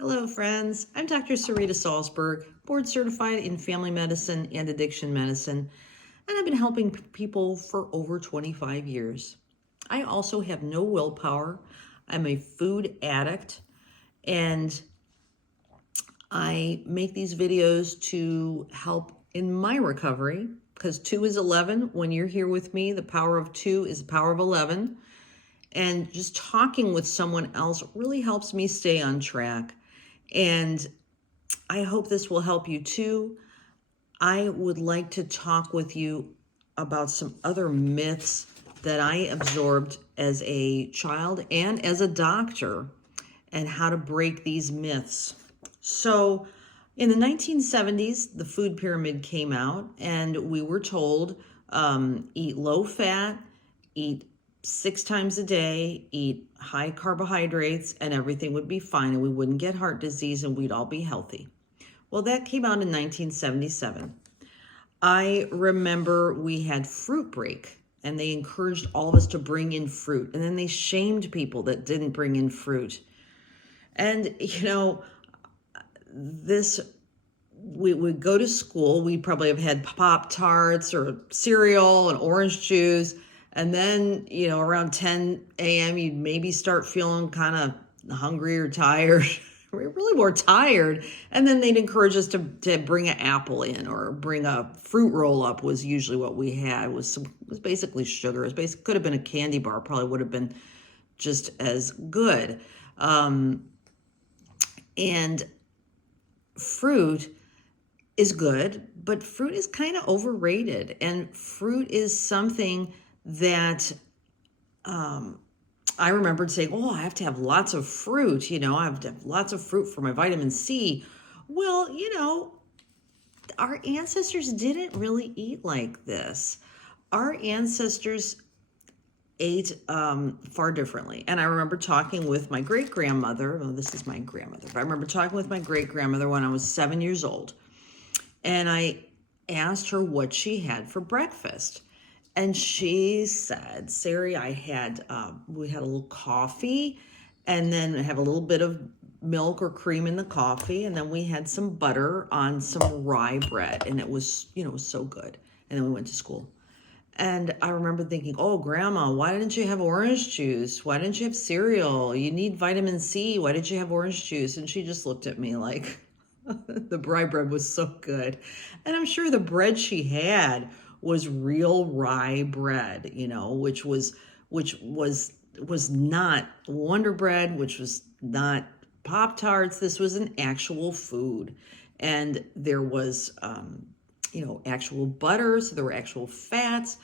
Hello, friends. I'm Dr. Sarita Salzberg, board certified in family medicine and addiction medicine, and I've been helping people for over 25 years. I also have no willpower. I'm a food addict, and I make these videos to help in my recovery because 2 is 11. When you're here with me, the power of 2 is the power of 11. And just talking with someone else really helps me stay on track. And I hope this will help you too. I would like to talk with you about some other myths that I absorbed as a child and as a doctor and how to break these myths. So, in the 1970s, the food pyramid came out, and we were told eat low fat, eat 6 times a day, eat high carbohydrates, and everything would be fine, and we wouldn't get heart disease, and we'd all be healthy. Well, that came out in 1977. I remember we had fruit break, and they encouraged all of us to bring in fruit, and then they shamed people that didn't bring in fruit. And, we would go to school, we'd probably have had Pop-Tarts or cereal and orange juice. And then, around 10 a.m., you'd maybe start feeling kind of hungry or tired, really more tired. And then they'd encourage us to bring an apple in or bring a fruit roll up was usually what we had. It was basically sugar. Could have been a candy bar, probably would have been just as good. And fruit is good, but fruit is kind of overrated. And fruit is something that I remembered saying, oh, I have to have lots of fruit. I have to have lots of fruit for my vitamin C. Well, our ancestors didn't really eat like this. Our ancestors ate far differently. And I remember talking with my great-grandmother. Well, this is my grandmother, but I remember talking with my great-grandmother when I was 7 years old. And I asked her what she had for breakfast. And she said, Sari, we had a little coffee, and then have a little bit of milk or cream in the coffee. And then we had some butter on some rye bread. And it was, it was so good. And then we went to school. And I remember thinking, oh, Grandma, why didn't you have orange juice? Why didn't you have cereal? You need vitamin C. Why didn't you have orange juice? And she just looked at me like, the rye bread was so good. And I'm sure the bread she had was real rye bread, which was not Wonder Bread, which was not Pop-Tarts. This was an actual food. And there was, actual butter, so there were actual fats.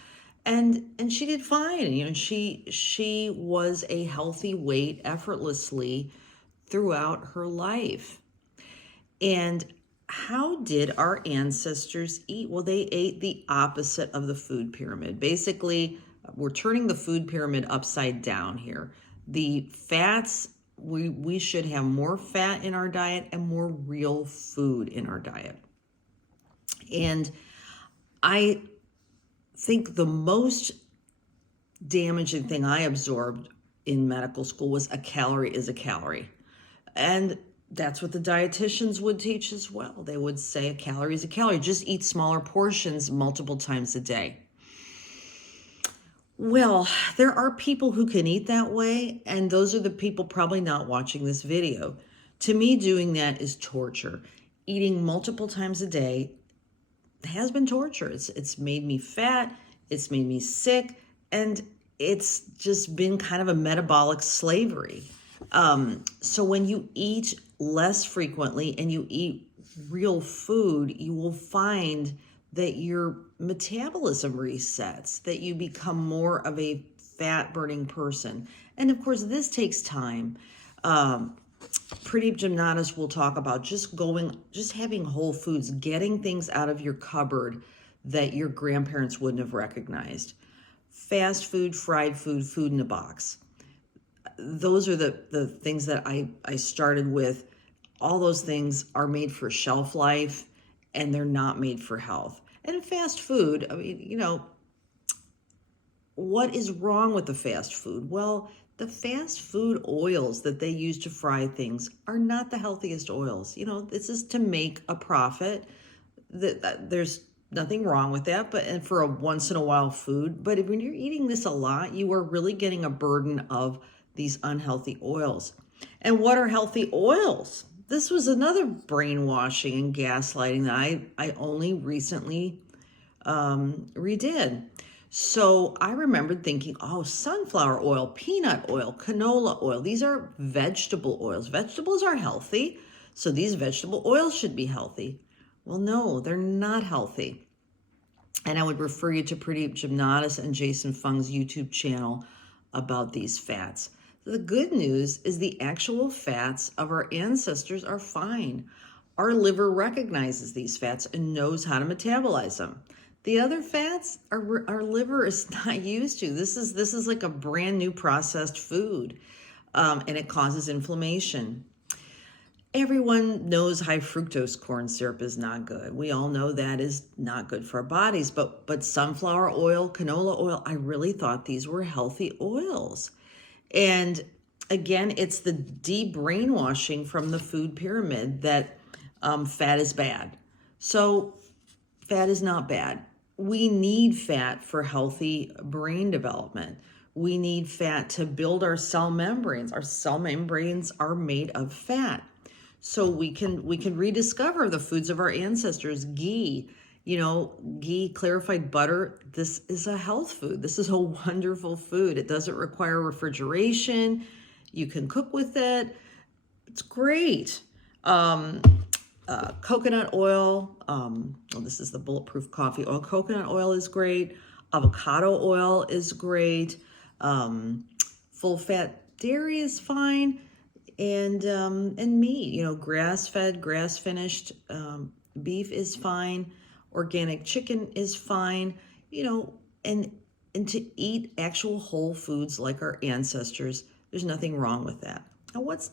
And she did fine. She was a healthy weight effortlessly throughout her life. And how did our ancestors eat? Well, they ate the opposite of the food pyramid. Basically, we're turning the food pyramid upside down here. The fats, we should have more fat in our diet and more real food in our diet. And I think the most damaging thing I absorbed in medical school was a calorie is a calorie. And that's what the dietitians would teach as well. They would say a calorie is a calorie. Just eat smaller portions multiple times a day. Well, there are people who can eat that way, and those are the people probably not watching this video. To me, doing that is torture. Eating multiple times a day has been torture. It's made me fat, it's made me sick, and it's just been kind of a metabolic slavery. So when you eat less frequently and you eat real food, you will find that your metabolism resets, that you become more of a fat burning person. And of course, this takes time. Pradeep Jamnadas will talk about just having whole foods, getting things out of your cupboard that your grandparents wouldn't have recognized. Fast food, fried food, food in a box. Those are the things that I started with. All those things are made for shelf life, and they're not made for health. And fast food, I mean, what is wrong with the fast food? Well, The fast food oils that they use to fry things are not the healthiest oils. This is to make a profit. There's nothing wrong with that, but and for a once in a while food. But when you're eating this a lot, you are really getting a burden of these unhealthy oils. And what are healthy oils? This was another brainwashing and gaslighting that I only recently redid. So I remembered thinking, oh, sunflower oil, peanut oil, canola oil, these are vegetable oils. Vegetables are healthy, so these vegetable oils should be healthy. Well, no, they're not healthy. And I would refer you to Pradeep Gymnatis and Jason Fung's YouTube channel about these fats. The good news is the actual fats of our ancestors are fine. Our liver recognizes these fats and knows how to metabolize them. The other fats, our liver is not used to. This is like a brand new processed food, and it causes inflammation. Everyone knows high fructose corn syrup is not good. We all know that is not good for our bodies, but sunflower oil, canola oil, I really thought these were healthy oils. And again, it's the de-brainwashing from the food pyramid that fat is bad. So fat is not bad. We need fat for healthy brain development. We need fat to build our cell membranes. Our cell membranes are made of fat. So we can rediscover the foods of our ancestors. Ghee, ghee, clarified butter. This is a health food. This is a wonderful food. It doesn't require refrigeration. You can cook with it. It's great. Coconut oil. This is the Bulletproof Coffee oil. Coconut oil is great. Avocado oil is great. Full fat dairy is fine. And meat, grass-fed, grass-finished beef is fine. Organic chicken is fine. And to eat actual whole foods like our ancestors, there's nothing wrong with that. Now, what's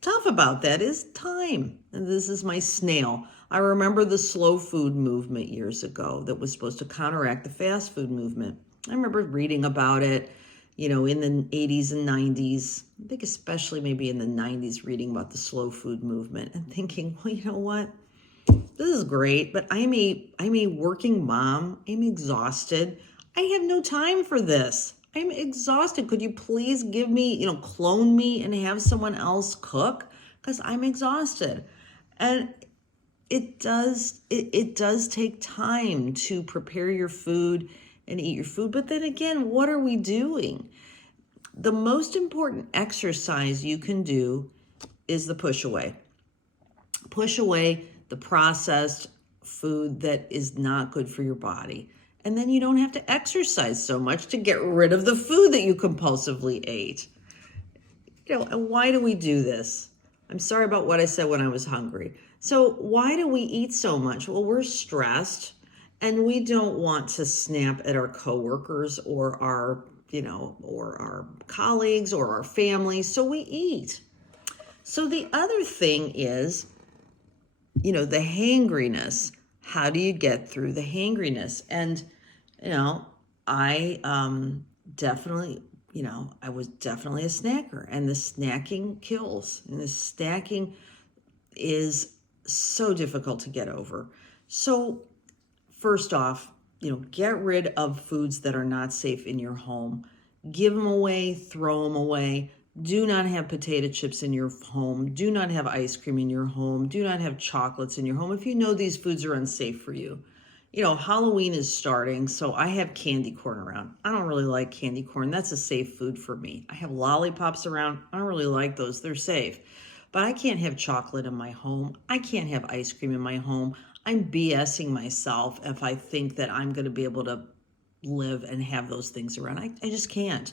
tough about that is time. And this is my snail. I remember the slow food movement years ago that was supposed to counteract the fast food movement. I remember reading about it, in the 80s and 90s. I think especially maybe in the 90s, reading about the slow food movement and thinking, well, you know what? This is great, but I'm a working mom. I'm exhausted. I have no time for this. I'm exhausted. Could you please give me, clone me and have someone else cook? Because I'm exhausted. And it does take time to prepare your food and eat your food. But then again, what are we doing? The most important exercise you can do is the push away. Push away the processed food that is not good for your body. And then you don't have to exercise so much to get rid of the food that you compulsively ate. And why do we do this? I'm sorry about what I said when I was hungry. So why do we eat so much? Well, we're stressed and we don't want to snap at our coworkers or our colleagues or our families. So we eat. So the other thing is, the hangriness. How do you get through the hangriness? And, I definitely, I was definitely a snacker, and the snacking kills, and the snacking is so difficult to get over. So first off, get rid of foods that are not safe in your home. Give them away, throw them away. Do not have potato chips in your home. Do not have ice cream in your home. Do not have chocolates in your home if you know these foods are unsafe for you. Halloween is starting, so I have candy corn around. I don't really like candy corn. That's a safe food for me. I have lollipops around. I don't really like those. They're safe. But I can't have chocolate in my home. I can't have ice cream in my home. I'm BSing myself if I think that I'm going to be able to live and have those things around. I just can't.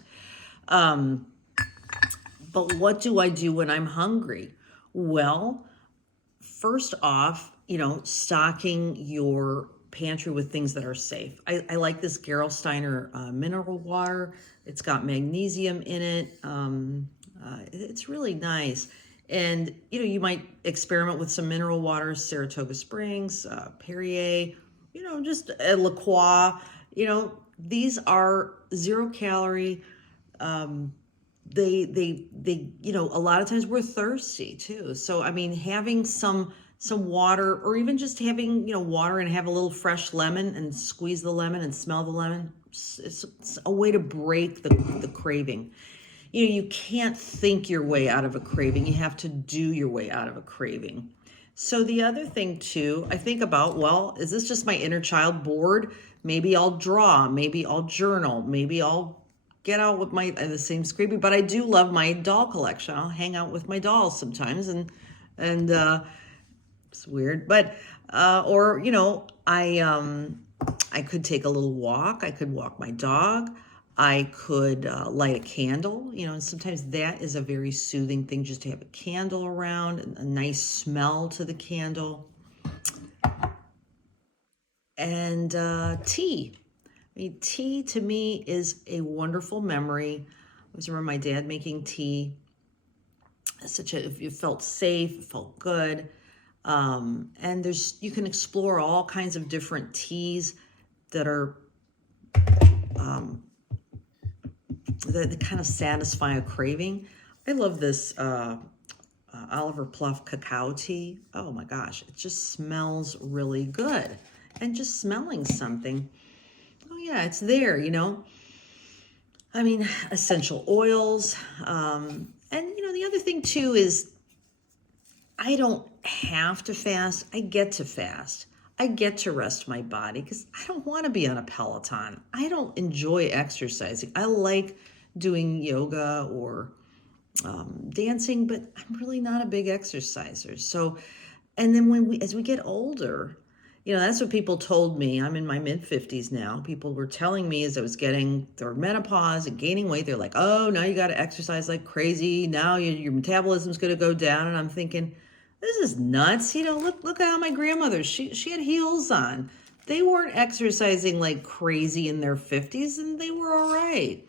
But what do I do when I'm hungry? Well, first off, stocking your pantry with things that are safe. I like this Gerolsteiner mineral water. It's got magnesium in it. It's really nice. And, you might experiment with some mineral waters, Saratoga Springs, Perrier, just La Croix. These are 0 calorie, they, a lot of times we're thirsty too. So, I mean, having some water, or even just having, water and have a little fresh lemon and squeeze the lemon and smell the lemon. It's a way to break the craving. You can't think your way out of a craving. You have to do your way out of a craving. So the other thing too, I think about, well, is this just my inner child bored? Maybe I'll draw, maybe I'll journal, maybe I'll get out with the same screaming, but I do love my doll collection. I'll hang out with my dolls sometimes, and it's weird, but or I could take a little walk. I could walk my dog. I could light a candle, and sometimes that is a very soothing thing, just to have a candle around, a nice smell to the candle. And tea. I mean, tea to me is a wonderful memory. I always remember my dad making tea. It felt safe, it felt good. And you can explore all kinds of different teas that are that kind of satisfy a craving. I love this Oliver Pluff cacao tea. Oh my gosh, it just smells really good. And just smelling something, oh yeah, it's there, I mean, essential oils. And the other thing too is I don't have to fast. I get to fast. I get to rest my body because I don't want to be on a Peloton. I don't enjoy exercising. I like doing yoga or dancing, but I'm really not a big exerciser. So, and then as we get older, that's what people told me. I'm in my mid-50s now. People were telling me as I was getting their menopause and gaining weight, they're like, oh, now you got to exercise like crazy. Now your metabolism's going to go down. And I'm thinking, this is nuts. Look at how my grandmother, she had heels on. They weren't exercising like crazy in their 50s, and they were all right.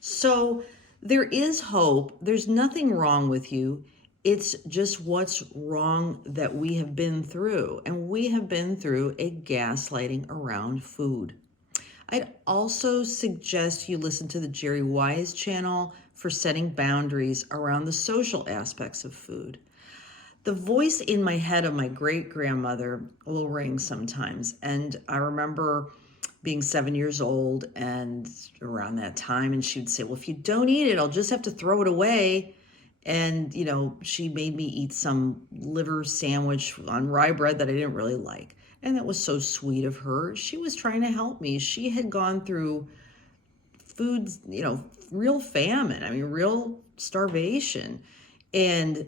So there is hope. There's nothing wrong with you. It's just what's wrong that we have been through. And we have been through a gaslighting around food. I'd also suggest you listen to the Jerry Wise channel for setting boundaries around the social aspects of food. The voice in my head of my great-grandmother will ring sometimes. And I remember being 7 years old and around that time, and she would say, well, if you don't eat it, I'll just have to throw it away. And, she made me eat some liver sandwich on rye bread that I didn't really like. And that was so sweet of her. She was trying to help me. She had gone through food, real famine. I mean, real starvation. And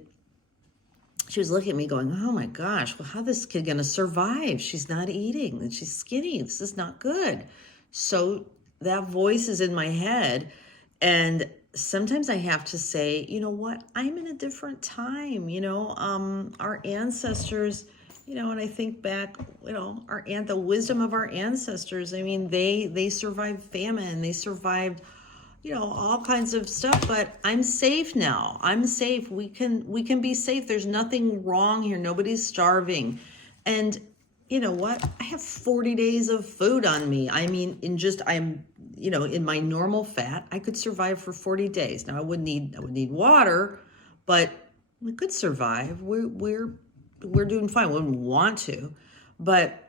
she was looking at me going, oh my gosh, well, how's this kid going to survive? She's not eating and she's skinny. This is not good. So that voice is in my head. And sometimes I have to say, you know what? I'm in a different time. Our ancestors, and I think back, the wisdom of our ancestors. I mean, they survived famine. They survived, all kinds of stuff, but I'm safe now. I'm safe. We can be safe. There's nothing wrong here. Nobody's starving. And you know what? I have 40 days of food on me. I mean, in my normal fat, I could survive for 40 days. Now I would need water, but we could survive. We're doing fine. We wouldn't want to, but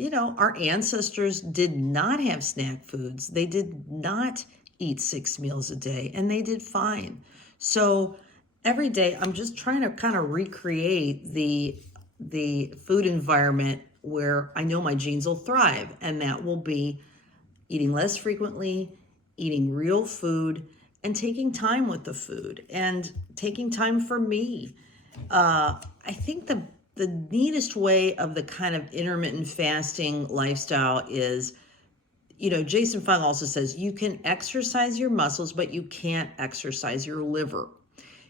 our ancestors did not have snack foods. They did not eat 6 meals a day, and they did fine. So every day I'm just trying to kind of recreate the food environment where I know my genes will thrive, and that will be eating less frequently, eating real food, and taking time with the food, and taking time for me. I think the neatest way of the kind of intermittent fasting lifestyle is, Jason Fung also says you can exercise your muscles, but you can't exercise your liver.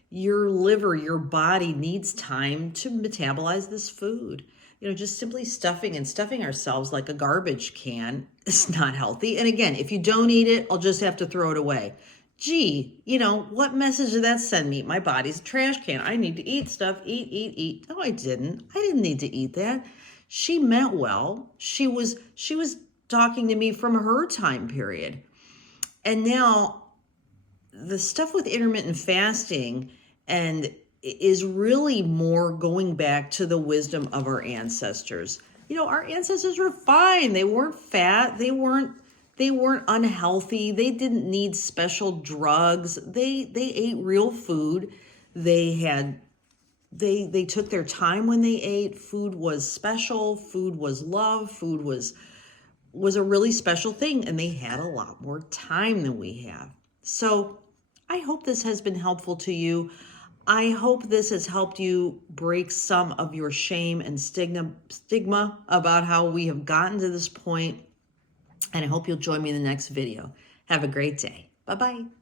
Your liver, your body needs time to metabolize this food. Just simply stuffing ourselves like a garbage can is not healthy. And again, if you don't eat it, I'll just have to throw it away. Gee, what message did that send me? My body's a trash can. I need to eat stuff, eat. No, I didn't. I didn't need to eat that. She meant well. She was talking to me from her time period. And now the stuff with intermittent fasting and is really more going back to the wisdom of our ancestors. You know, our ancestors were fine. They weren't fat. They weren't unhealthy. They didn't need special drugs. They ate real food. They had they took their time when they ate. Food was special. Food was love. Food was a really special thing, and they had a lot more time than we have. So I hope this has been helpful to you. I hope this has helped you break some of your shame and stigma about how we have gotten to this point. And I hope you'll join me in the next video. Have a great day. Bye-bye.